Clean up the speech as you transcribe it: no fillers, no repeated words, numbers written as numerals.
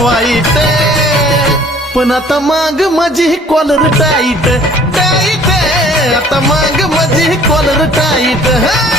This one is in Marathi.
वाईट, पण आता माग माझी कॉलर टाईट टाईट, आता माग माझी कॉलर टाईट.